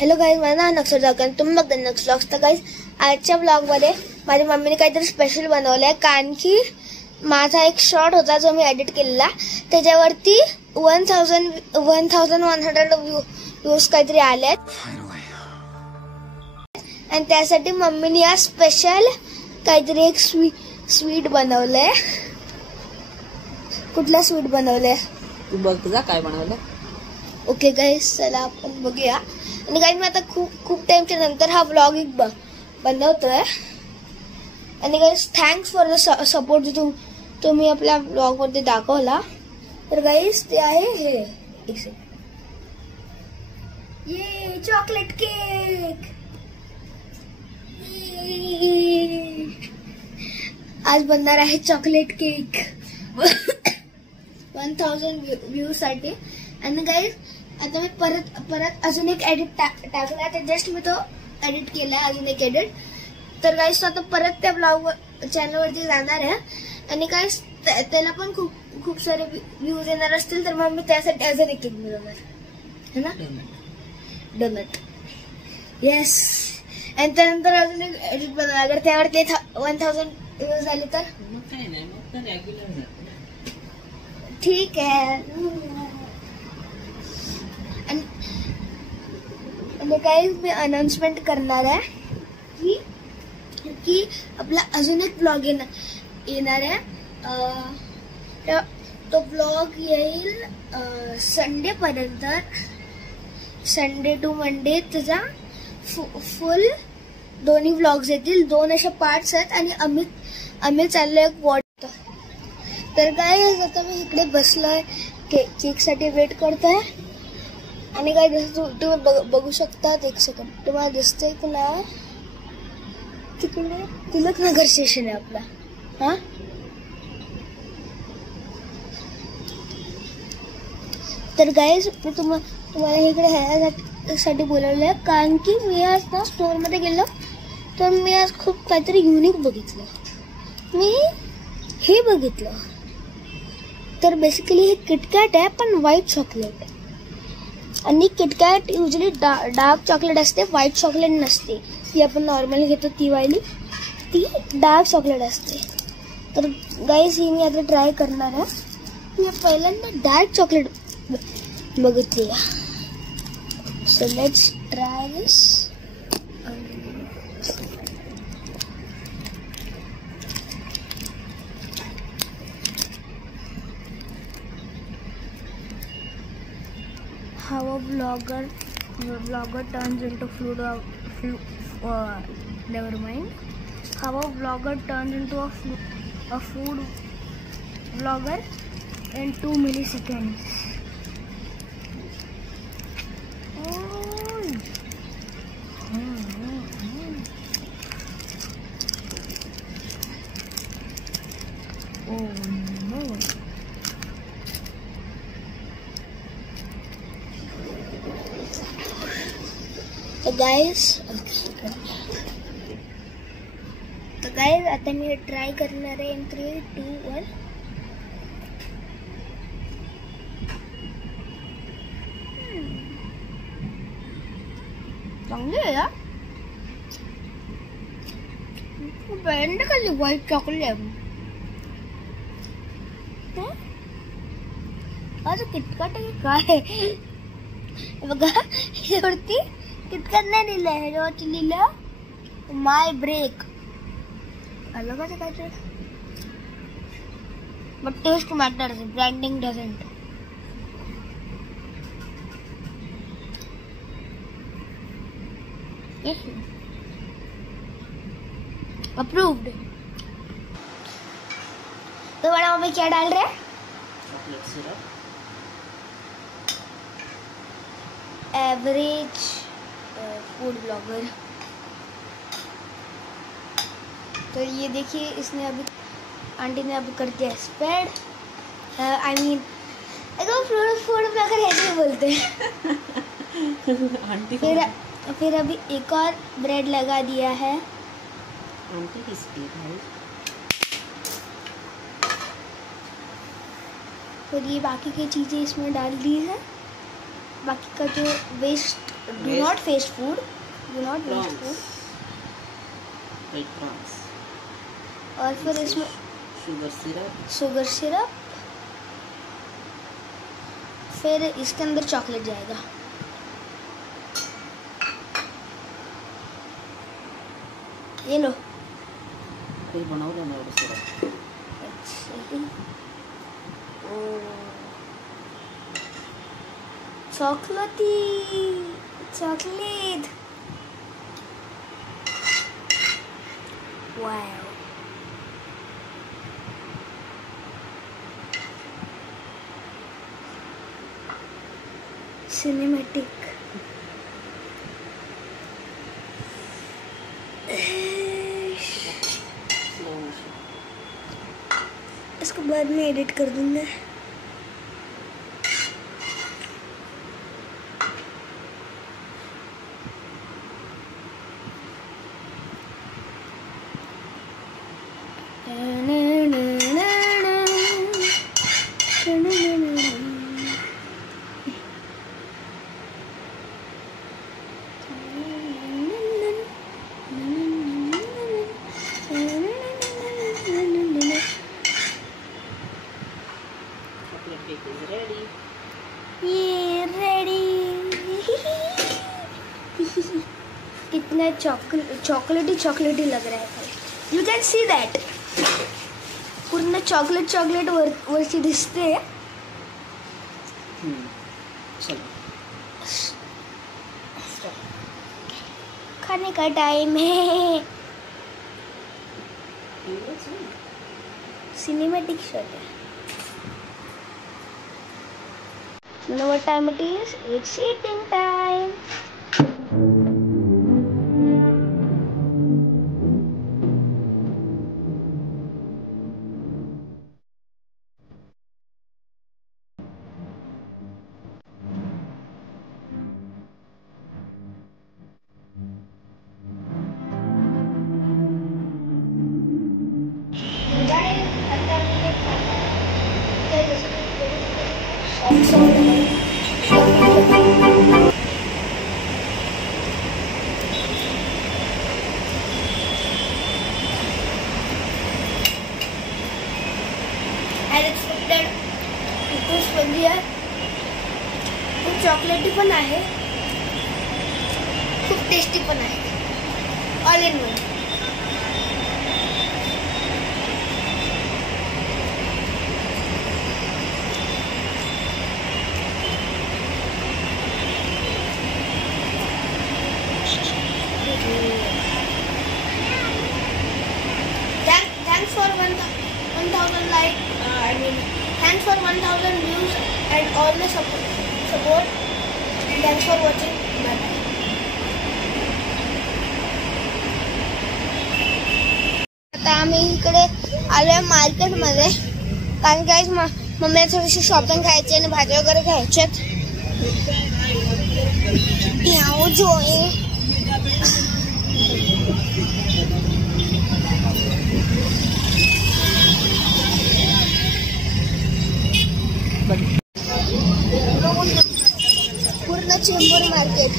Hello guys, माझं नाव नक्षर जाकर, तुम्ही बघता नक्स व्लॉग्स. तर गाईज आजच्या ब्लॉगमध्ये माझ्या मम्मीने काहीतरी स्पेशल बनवलं आहे, कारण की माझा एक शॉर्ट होता जो मी एडिट केलेला, त्याच्यावरती 1100 व्ह्यूज काहीतरी आले आहेत. आणि त्यासाठी मम्मीने आज स्पेशल काहीतरी एक स्वीट बनवलंय. कुठला स्वीट बनवलंय तू बघ तुझा काय बनवलं. ओके गाईज, चला आपण बघूया. आणि गाईज मी आता खूप टाइमच्या नंतर हा ब्लॉग एक बनवतोय. आणि guys thanks for the support जो तुम्ही आपल्या ब्लॉग मध्ये दाखवला. तर गाईज ते आहे हे ये चॉकलेट केक. आज बनणार आहे चॉकलेट केक 1000 व्ह्यूज साठी. आणि गाईज आता मी परत अजून एक एडिट टाकला, ते जस्ट मी तो एडिट केला, अजून एक एडिट. तर गाईज तो आता परत त्या ब्लॉग चॅनलवरती जाणार आहे. आणि गाईज त्याला पण खूप सारे व्ह्यूज येणार असतील, तर मग मी त्यासाठी अजून एक केक बनवणार है ना. Donut yes. आणि त्यानंतर अजून एक एडिट बनवणार. अगर त्यावरती 1000 व्ह्यूज झाले तर ठीक आहे. आणि काही मी अनाउन्समेंट करणार आहे की आपला अजून एक ब्लॉग येणार आहे. तो ब्लॉग येईल संडे पर्यंत, संडे टू मंडे. त्याचा फुल दोन्ही ब्लॉग्स येतील. 2 अशा पार्ट्स आहेत. आणि आम्ही चाललोय एक वॉटर. तर काय आता मी इकडे बसलोय, केक साठी वेट करतोय. आणि काय तुम्ही बघू शकता, एक सेकंड तुम्हाला दिसतंय की ना, तिकडे तिलकनगर स्टेशन आहे आपला. हा तर गाईज मी तुम्हाला इकडे ह्यासाठी बोलवलंय, कारण की मी आज ना स्टोर मध्ये गेलो, तर मी आज खूप काहीतरी युनिक बघितलं. मी हे बघितलं, तर बेसिकली हे किटकॅट आहे पण व्हाईट चॉकलेट. आणि किटकॅट युजली डार्क चॉकलेट असते, व्हाईट चॉकलेट नसते. ती आपण नॉर्मली घेतो ती वाली, ती डार्क चॉकलेट असते. तर गाईज ही मी आता ट्राय करणार आहे. मी पहिल्यांदा डार्क चॉकलेट बघितली. So let's try this. How a vlogger turns into never mind. How a vlogger turns into a food vlogger in 2 milliseconds. Oh no. तो गाइस आता मी ट्राय करणार आहे. 3, 2, 1. चांगली आहे यार. ब्रँड खाली व्हाईट चॉकलेट. आज किटकॅट आहे काय बघा, यावरती किटकॅट नाही लिहिलं आहे, ह्याच्यावरती लिहिलं माय ब्रेक. अलग आहे काय, but taste matters, branding doesn't. Approved. तो बड़ा मम्मी क्या डाल रहे हैं? Chocolate syrup. Average food blogger. तो ये देखिए, इसने अभी आंटी ने अभी कर दिया spread. I mean food blogger ऐसे बोलते हैं. आंटी फिर अभी एक और ब्रेड लगा दिया है. आंटी की स्पीड है. फिर ये बाकी की चीज़ें इसमें डाल दी है. बाकी का जो waste Do not waste food. Do not waste food. White prawns. और फिर इसमें शुगर सिरप, फिर इसके अंदर चॉकलेट जाएगा। ये लो। फिर बनाओ लेना एवढं सिरप। चॉकलेट। वाव। सिनेमैटिक। इसको बाद में एडिट कर दूंगा। कितना चॉकलेटी लग रहा है। यू कैन सी दैट पूर्ण चॉकलेट वरची दिसते। खाने का टाइम है। सिनेमैटिक शॉट है। You know what time it is? It's eating time. खूप चॉकलेटी पण आहे, खूप टेस्टी पण आहे, all in one. Thanks for 1,000 like. Thanks for 1,000 views and all the support. Thanks for watching. Bye bye. आता आम्ही इकडे आलोय मार्केट मध्ये, कारण काय मम्मीला थोडीशी शॉपिंग करायची आणि भाज्या वगैरे घ्यायच्यात. याओ जोए पूर्ण चेंबूर मार्केट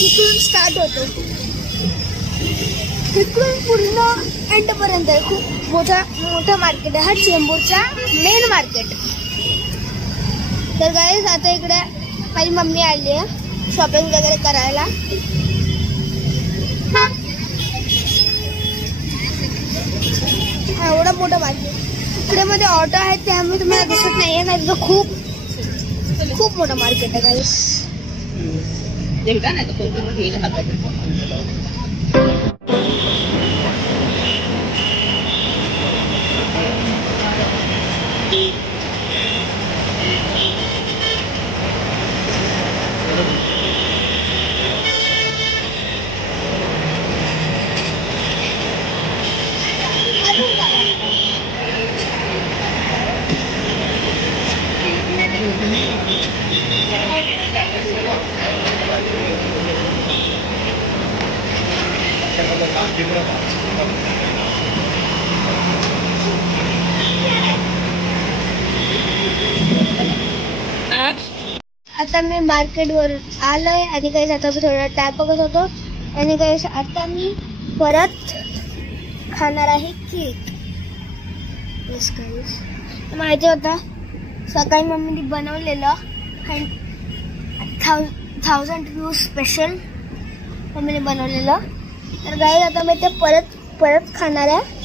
इकडून स्टार्ट होतो, इकडून पूर्ण एंड पर्यंत आहे. खूप मोठा मार्केट आहे हा चेंबूरचा मेन मार्केट. तर गाईज आता इकडे माझी मम्मी आली आहे शॉपिंग वगैरे करायला. एवढा मोठा मार्केट, इकडे मध्ये ऑटो आहेत त्यामुळे तुम्हाला दिसत नाहीये, नाही तर खूप मोठा मार्केट आहे गाईज. आता मी मार्केटवरून आलोय आणि काही आता मी थोडा टॅप बघत होतो आणि काही आता मी परत खाणार आहे केक. येस गाईस, माहिती होता सकाळी मम्मीने बनवलेलं 1000 व्ह्यूज स्पेशल मम्मीने बनवलेलं. तर गाईस आता मी ते परत खाणार आहे.